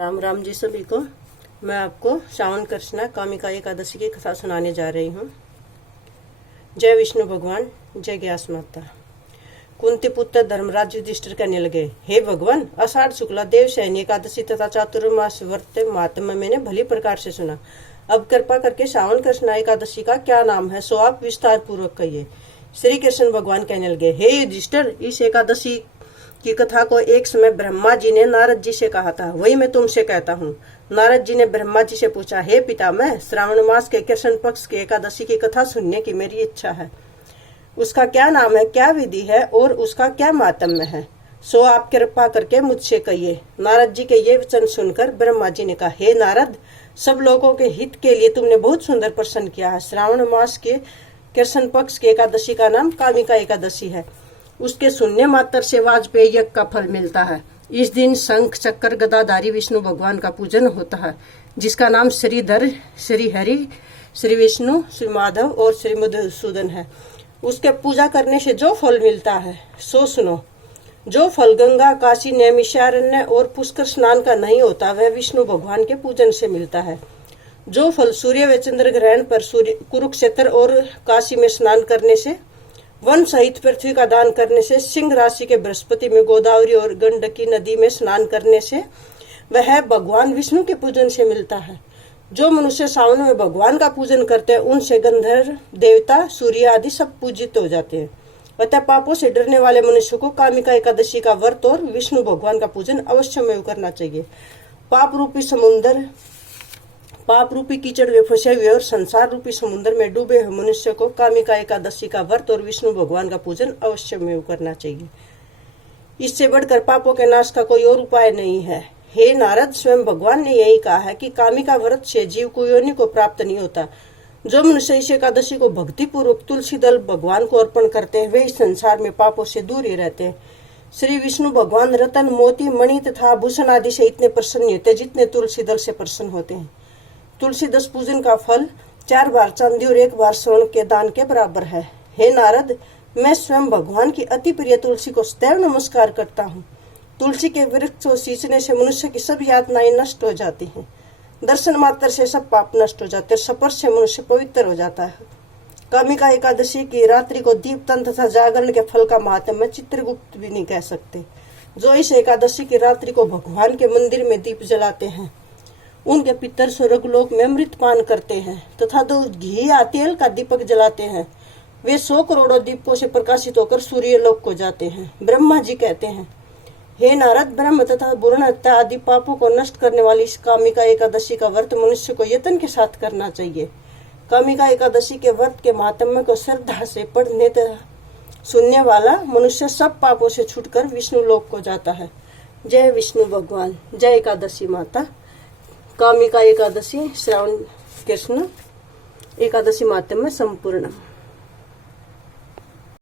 राम राम जी सभी को। मैं आपको श्रावण कृष्णा कामिका एकादशी की कथा सुनाने जा रही हूँ। जय विष्णु भगवान, जय ग्यास माता। कुंती पुत्र धर्मराज युधिष्ठिर कहने लगे, हे भगवान, आषाढ़ शुक्ला देव सैनी एकादशी तथा चातुर्मास व्रत महात्म्य मैंने भली प्रकार से सुना। अब कृपा करके श्रावण कृष्णा एकादशी का क्या नाम है, सो आप विस्तार पूर्वक कहिए। श्री कृष्ण भगवान कहने लगे, हे युधिष्ठिर, इस एकादशी की कथा को एक समय ब्रह्मा जी ने नारद जी से कहा था, वही मैं तुमसे कहता हूँ। नारद जी ने ब्रह्मा जी से पूछा, हे पितामह, श्रावण मास के कृष्ण पक्ष की एकादशी की कथा सुनने की मेरी इच्छा है। उसका क्या नाम है, क्या विधि है और उसका क्या मातम्य है, सो आप कृपा करके मुझसे कहिए। नारद जी के ये वचन सुनकर ब्रह्मा जी ने कहा, हे नारद, सब लोगों के हित के लिए तुमने बहुत सुंदर प्रश्न किया है। श्रावण मास के कृष्ण पक्ष की एकादशी का नाम कामिका एकादशी है। उसके सुनने मात्र से वाजपेयी यज्ञ का फल मिलता है। इस दिन शंख चक्र गदाधारी विष्णु भगवान का पूजन होता है, जिसका नाम श्रीधर, श्री हरि, श्री विष्णु, श्री माधव और श्री मधुसूदन है। उसके पूजा करने से जो फल मिलता है सो सुनो। जो फल गंगा, काशी, नैमिषारण्य और पुष्कर स्नान का नहीं होता, वह विष्णु भगवान के पूजन से मिलता है। जो फल सूर्य व चंद्र ग्रहण पर सूर्य कुरुक्षेत्र और काशी में स्नान करने से, वन सहित पृथ्वी का दान करने से, सिंह राशि के बृहस्पति में गोदावरी और गंडकी नदी में स्नान करने से, वह भगवान विष्णु के पूजन से मिलता है। जो मनुष्य सावन में भगवान का पूजन करते हैं, उनसे गंधर्व, देवता, सूर्य आदि सब पूजित हो जाते हैं। अतः पापों से डरने वाले मनुष्य को कामिका एकादशी का व्रत और विष्णु भगवान का पूजन अवश्य करना चाहिए। पाप रूपी कीचड़ में फंसे हुए और संसार रूपी समुद्र में डूबे हुए मनुष्य को कामिका एकादशी का व्रत और विष्णु भगवान का पूजन अवश्य करना चाहिए। इससे बढ़कर पापों के नाश का कोई और उपाय नहीं है। हे नारद, स्वयं भगवान ने यही कहा है कि कामिका व्रत से जीव को योनि को प्राप्त नहीं होता। जो मनुष्य इस एकादशी को भक्ति पूर्वक तुलसी दल भगवान को अर्पण करते हैं, वे इस संसार में पापों से दूर ही रहते हैं। श्री विष्णु भगवान रतन, मोती, मणि तथा आभूषण आदि से इतने प्रसन्न होते जितने तुलसी दल से प्रसन्न होते हैं। तुलसी दस पूजन का फल 4 बार चांदी और 1 बार स्वर्ण के दान के बराबर है। हे नारद, मैं स्वयं भगवान की अति प्रिय तुलसी को सदैव नमस्कार करता हूँ। तुलसी के वृक्ष को सींचने से मनुष्य की सब यातनाएं नष्ट हो जाती हैं। दर्शन मात्र से सब पाप नष्ट हो जाते हैं। स्पर्श से मनुष्य पवित्र हो जाता है। कामिका एकादशी की रात्रि को दीपदान तथा जागरण के फल का महात्म्य चित्रगुप्त भी नहीं कह सकते। जो इस एकादशी की रात्रि को भगवान के मंदिर में दीप जलाते हैं, उनके पितर स्वर्गलोक में अमृत पान करते हैं तथा जो घी या तेल का दीपक जलाते हैं, वे 100 करोड़ों दीपकों से प्रकाशित होकर सूर्य लोक को जाते हैं। ब्रह्मा जी कहते हैं, हे नारद, ब्रह्म तथा भ्रूण हत्या आदि पापों को नष्ट करने वाली इस कामिका एकादशी का व्रत मनुष्य को यत्न के साथ करना चाहिए। कामिका एकादशी के व्रत के महात्म्य को श्रद्धा से पढ़ने तथा सुनने वाला मनुष्य सब पापों से छूटकर विष्णु लोक को जाता है। जय विष्णु भगवान, जय एकादशी माता। कामिका एकादशी श्रावण कृष्ण एकादशी मातम्य संपूर्ण।